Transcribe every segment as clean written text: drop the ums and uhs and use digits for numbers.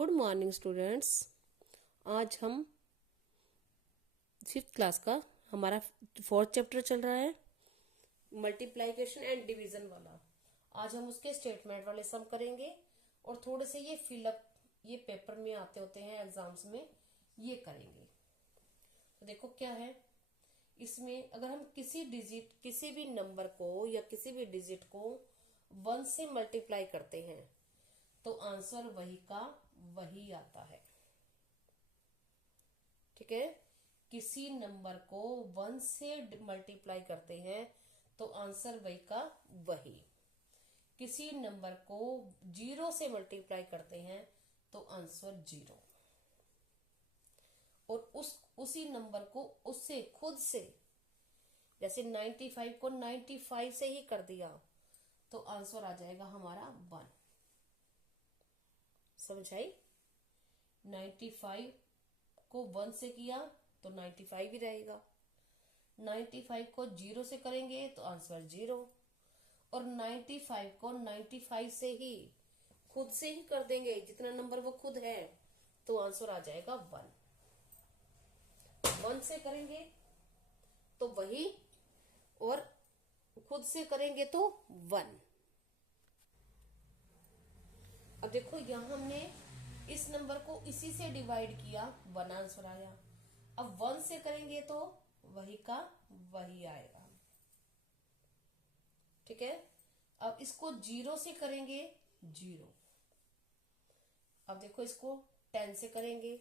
Good morning students. आज हम fifth class का हमारा फोर्थ चैप्टर चल रहा है, मल्टीप्लिकेशन एंड डिवीजन वाला। आज हम उसके स्टेटमेंट वाले सम करेंगे और थोड़े से ये फिलअप ये पेपर में आते होते हैं एग्जाम्स में, ये करेंगे। तो देखो क्या है इसमें, अगर हम किसी भी नंबर को या किसी भी डिजिट को 1 से मल्टीप्लाई करते हैं तो आंसर वही का वही आता है। ठीक है, किसी नंबर को 1 से मल्टीप्लाई करते हैं तो आंसर वही का वही। किसी नंबर को 0 से मल्टीप्लाई करते हैं तो आंसर 0। और उसी नंबर को उससे खुद से, जैसे 95 को 95 से ही कर दिया तो आंसर आ जाएगा हमारा 1। समझाई? 95 को 1 से किया तो 95 ही रहेगा। 95 को 0 से करेंगे तो आंसर 0। और 95 को 95 से ही खुद से ही कर देंगे, जितना नंबर वो खुद है, तो आंसर आ जाएगा 1। 1 से करेंगे तो वही, और खुद से करेंगे तो 1। अब देखो यहां हमने इस नंबर को इसी से डिवाइड किया, 1 आंसर आया। अब 1 से करेंगे तो वही का वही आएगा। ठीक है, अब इसको 0 से करेंगे 0। अब देखो इसको 10 से करेंगे।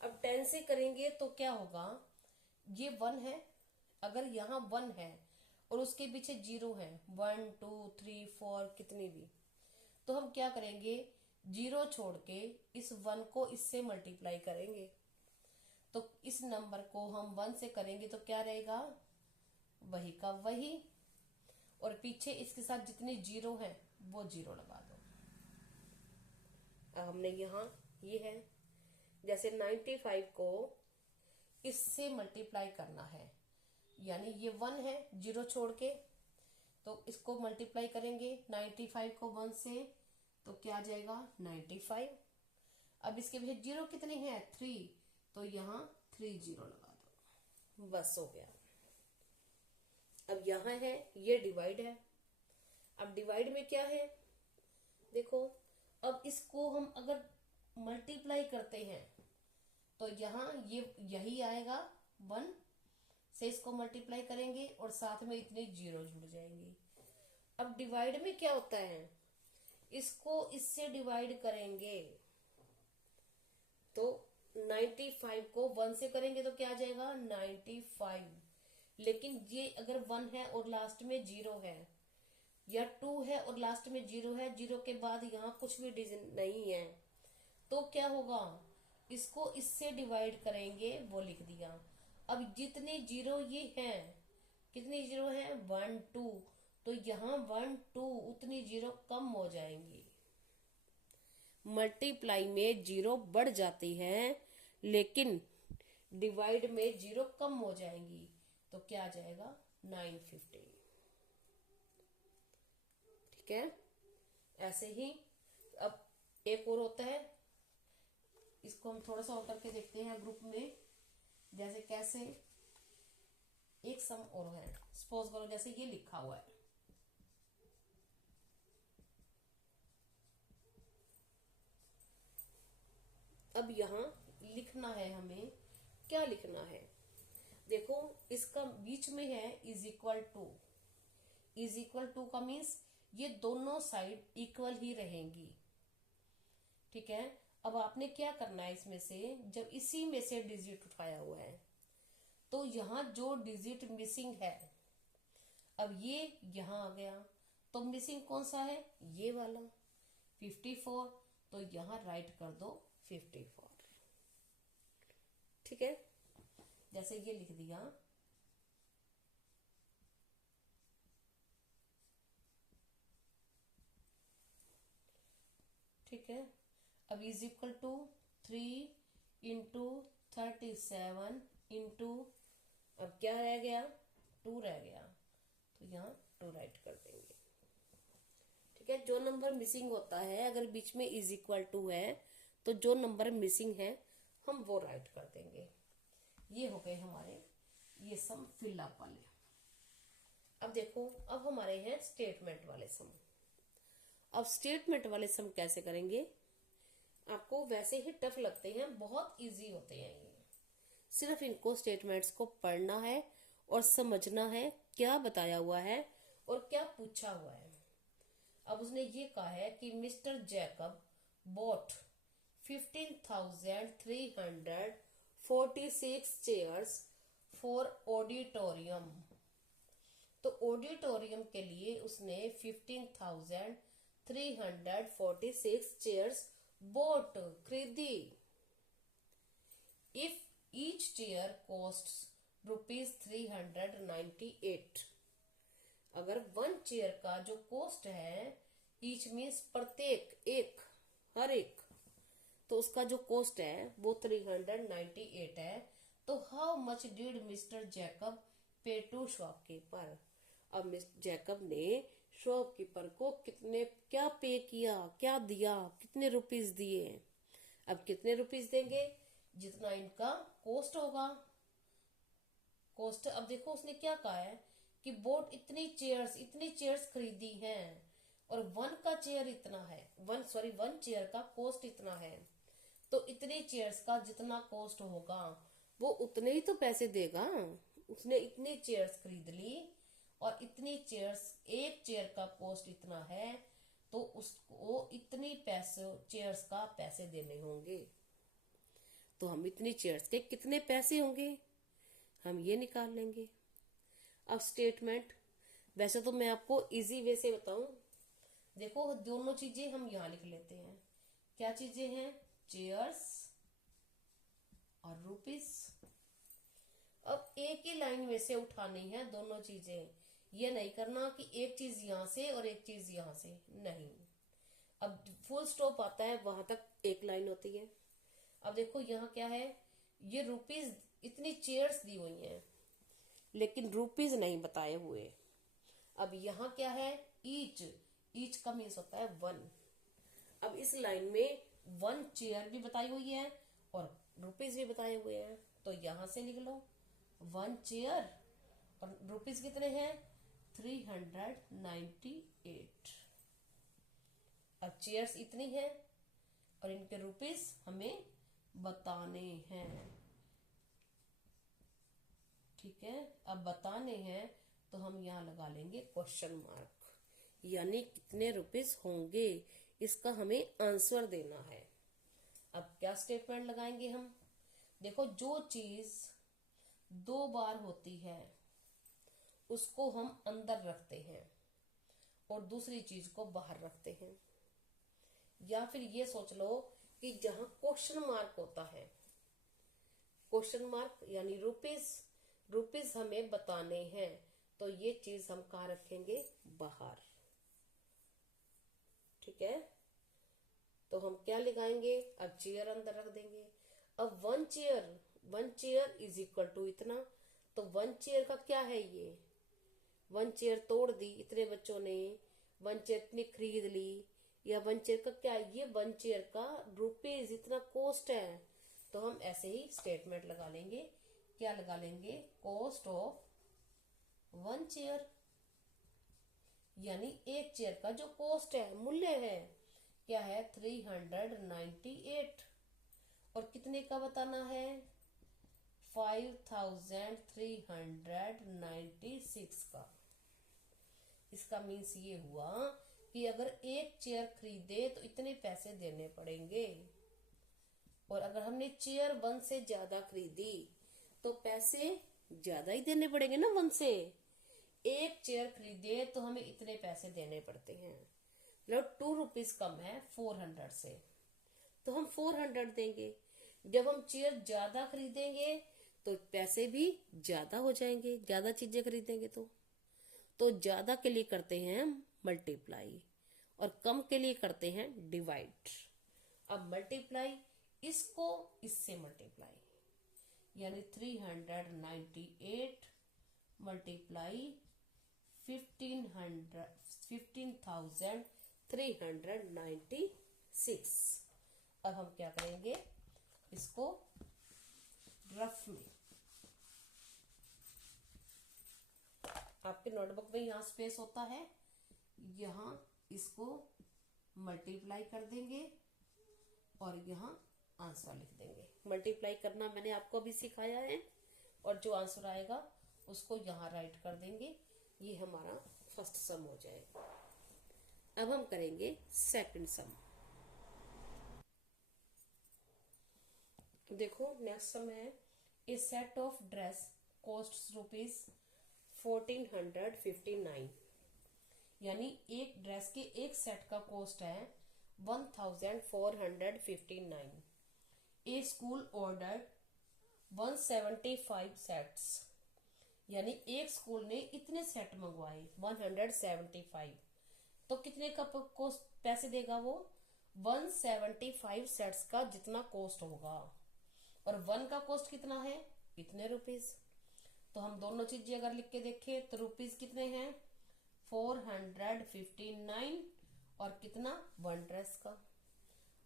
अब 10 से करेंगे तो क्या होगा, ये 1 है, अगर यहाँ 1 है और उसके पीछे 0 है, 1 2 3 4 कितनी भी, तो हम क्या करेंगे, 0 छोड़ के इस 1 को इससे मल्टीप्लाई करेंगे। तो इस नंबर को हम 1 से करेंगे तो क्या रहेगा, वही का वही। और पीछे इसके साथ जितने 0 है वो 0 लगा दो। अब हमने यहाँ ये है, जैसे 95 को इससे मल्टीप्लाई करना है, यानी ये 1 है, 0 छोड़ के, तो इसको मल्टीप्लाई करेंगे 95 को 1 से तो क्या आ जाएगा 95। अब इसके पीछे 0 कितने हैं, 3, तो यहाँ 3 0 लगा दो, बस हो गया। अब यहाँ है ये डिवाइड है। अब डिवाइड में क्या है, देखो अब इसको हम अगर मल्टीप्लाई करते हैं तो यहाँ ये यही आएगा, 1 से इसको मल्टीप्लाई करेंगे और साथ में इतने 0 जुड़ जाएंगे। अब डिवाइड में क्या होता है, इसको इससे डिवाइड करेंगे तो 95 को 1 से करेंगे तो क्या आ जाएगा 95। लेकिन ये अगर 1 है और लास्ट में 0 है, या 2 है और लास्ट में 0 है, 0 के बाद यहाँ कुछ भी डिजिट नहीं है, तो क्या होगा, इसको इससे डिवाइड करेंगे, वो लिख दिया। अब जितने 0 ये हैं, कितने 0 हैं, 1 2, तो यहाँ 1 2 उतनी 0 कम हो जाएंगी। मल्टीप्लाई में 0 बढ़ जाती है लेकिन डिवाइड में 0 कम हो जाएंगी, तो क्या आ जाएगा 950। ठीक है, ऐसे ही अब एक और होता है, इसको हम थोड़ा सा और करके देखते हैं ग्रुप में। जैसे कैसे, एक सम और है, सपोज करो जैसे ये लिखा हुआ है, अब यहाँ लिखना है हमें, क्या लिखना है, देखो इसका बीच में है is equal to. Is equal to का मीन्स ये दोनों साइड इक्वल ही रहेंगी। ठीक है, अब आपने क्या करना है, इसमें से जब इसी में से डिजिट उठाया हुआ है तो यहाँ जो डिजिट मिसिंग है, अब ये यहाँ आ गया, तो मिसिंग कौन सा है, ये वाला 54, तो यहाँ राइट कर दो 54। ठीक है, जैसे ये लिख दिया। ठीक है, अब is equal to 3 into 37 into, अब क्या रह गया, 2 रह गया, तो यहाँ 2 राइट कर देंगे। ठीक है, जो नंबर मिसिंग होता है अगर बीच में इज इक्वल टू है तो जो नंबर मिसिंग है हम वो राइट कर देंगे। ये हो गए हमारे ये सम फिलअप वाले। अब देखो, अब हमारे हैं स्टेटमेंट वाले सम। अब स्टेटमेंट वाले सम कैसे करेंगे? आपको वैसे ही टफ लगते हैं, बहुत इजी होते हैं ये। सिर्फ इनको स्टेटमेंट्स को पढ़ना है और समझना है क्या बताया हुआ है और क्या पूछा हुआ है। अब उसने ये कहा है कि mister Jacob bought 15,346 chairs for auditorium. तो ऑडिटोरियम के लिए उसने 15,346 चेयर्स बॉट खरीदी। इफ ईच चेयर कॉस्ट ₹398, अगर वन चेयर का जो कॉस्ट है, ईच मीन्स प्रत्येक, एक, हर एक, तो उसका जो कॉस्ट है वो 398 है। तो how much did mister Jacob पे टू शॉपकीपर? अब मिस्टर जैकब ने शॉपकीपर को कितने, क्या पे किया, क्या दिया, कितने रुपीस दिए? अब कितने रुपीस देंगे? जितना इनका कॉस्ट होगा। कॉस्ट, अब देखो उसने क्या कहा है कि बोट इतनी चेयर्स खरीदी हैं और वन का चेयर इतना है, वन चेयर का कॉस्ट इतना है। तो इतनी चेयर्स का जितना कॉस्ट होगा वो उतने ही तो पैसे देगा। उसने इतनी चेयर्स खरीद ली और इतनी चेयर्स, एक चेयर का कॉस्ट इतना है, तो उसको इतनी पैसे, चेयर्स का पैसे देने होंगे। तो हम इतनी चेयर्स के कितने पैसे होंगे हम ये निकाल लेंगे। अब स्टेटमेंट, वैसे तो मैं आपको इजी वे से बताऊं, देखो दोनों चीजें हम यहां लिख लेते हैं। क्या चीजें हैं? चेयर्स और रुपीस। अब एक ही लाइन में से उठानी है दोनों चीजें, ये नहीं करना कि एक चीज यहां से और एक चीज यहां से, नहीं। अब फुल स्टॉप आता है वहां तक एक लाइन होती है। अब देखो यहाँ क्या है, ये रुपीस, इतनी चेयर्स दी हुई हैं लेकिन रुपीस नहीं बताए हुए। अब यहाँ क्या है? ईच का मीन्स होता है वन। अब इस लाइन में वन चेयर भी बताई हुई है और रुपीस भी बताए हुए हैं, तो यहां से लिख लो वन चेयर और रुपीस कितने हैं? 398। अब चेयर्स इतनी है और इनके रुपीस हमें बताने हैं। ठीक है, अब बताने हैं तो हम यहाँ लगा लेंगे क्वेश्चन मार्क, यानी कितने रुपीस होंगे, इसका हमें आंसर देना है। अब क्या स्टेटमेंट लगाएंगे हम? देखो, जो चीज दो बार होती है उसको हम अंदर रखते हैं और दूसरी चीज को बाहर रखते हैं। या फिर ये सोच लो कि जहां क्वेश्चन मार्क होता है, क्वेश्चन मार्क यानी रुपीस हमें बताने हैं, तो ये चीज हम कहाँ रखेंगे? बाहर। ठीक है, तो हम क्या लगाएंगे? अब चेयर अंदर रख देंगे। अब one chair is equal to इतना, तो वन चेयर का क्या है? ये वन चेयर तोड़ दी इतने बच्चों ने, वन चेयर इतनी खरीद ली, या वन चेयर का क्या है? ये वन चेयर का रुपीज इतना कॉस्ट है। तो हम ऐसे ही स्टेटमेंट लगा लेंगे। क्या लगा लेंगे? कॉस्ट ऑफ वन चेयर, यानी एक चेयर का जो कॉस्ट है, मूल्य है, क्या है? 398। और कितने का बताना है? 5,396 का। इसका मीन्स ये हुआ कि अगर एक चेयर खरीदे तो इतने पैसे देने पड़ेंगे, और अगर हमने चेयर वन से ज्यादा खरीदी तो पैसे ज्यादा ही देने पड़ेंगे ना। वन से एक चेयर खरीदे तो हमें इतने पैसे देने पड़ते हैं, मतलब 2 रुपीज कम है 400 से, तो हम 400 देंगे। जब हम चेयर ज्यादा खरीदेंगे तो पैसे भी ज्यादा हो जाएंगे, ज्यादा चीजें खरीदेंगे तो ज्यादा के लिए करते हैं हम मल्टीप्लाई और कम के लिए करते हैं डिवाइड। अब मल्टीप्लाई, इसको इससे मल्टीप्लाई, यानी 398 मल्टीप्लाई 15,396। अब हम क्या करेंगे, इसको रफ में, आपके नोटबुक में यहाँ स्पेस होता है, यहाँ इसको मल्टीप्लाई कर देंगे और यहाँ आंसर लिख देंगे। मल्टीप्लाई करना मैंने आपको अभी सिखाया है, और जो आंसर आएगा उसको यहाँ राइट कर देंगे। ये हमारा फर्स्ट सम हो जाएगा। अब हम करेंगे सेकंड सम। देखो नेक्स्ट सम है, ए सेट ऑफ ड्रेस कॉस्ट ₹1459, यानी एक ड्रेस के एक सेट का कॉस्ट है 1459। ए स्कूल ऑर्डर 175 सेट्स, यानी एक स्कूल ने इतने सेट मंगवाए 175, तो कितने का कॉस्ट पैसे देगा वो, 175 सेट्स का जितना कॉस्ट होगा, और 1 का कॉस्ट कितना है, इतने रुपीज। तो हम दोनों चीजें अगर लिख के देखें तो रुपीज कितने हैं, 459, और कितना 1 ड्रेस का,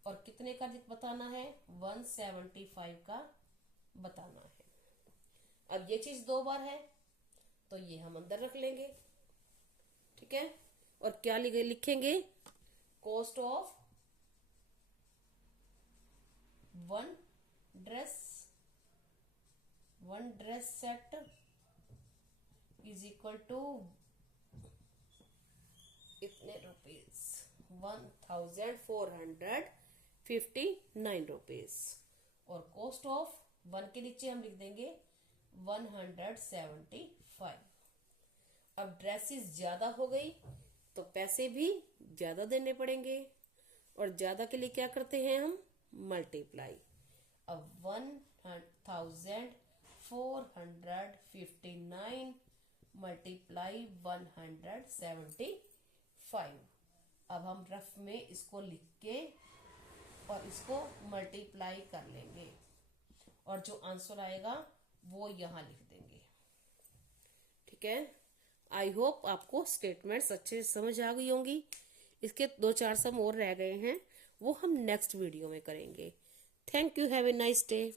और कितने का बताना है, 175 का बताना है। अब ये चीज 2 बार है तो ये हम अंदर रख लेंगे, ठीक है। और क्या लिखेंगे, cost of 1 dress set is equal to इतने रुपीज, 1459 रुपीज, और कॉस्ट ऑफ 1 के नीचे हम लिख देंगे 175। अब ड्रेसेस ज्यादा हो गई तो पैसे भी ज्यादा देने पड़ेंगे, और ज्यादा के लिए क्या करते हैं हम, मल्टीप्लाई। अब 1459 मल्टीप्लाई 175। अब हम रफ में इसको लिख के और इसको मल्टीप्लाई कर लेंगे, और जो आंसर आएगा वो यहाँ लिख देंगे, ठीक है। आई होप आपको स्टेटमेंट्स अच्छे से समझ आ गई होंगी। इसके 2-4 सम और रह गए हैं, वो हम नेक्स्ट वीडियो में करेंगे। Thank you, have a nice day.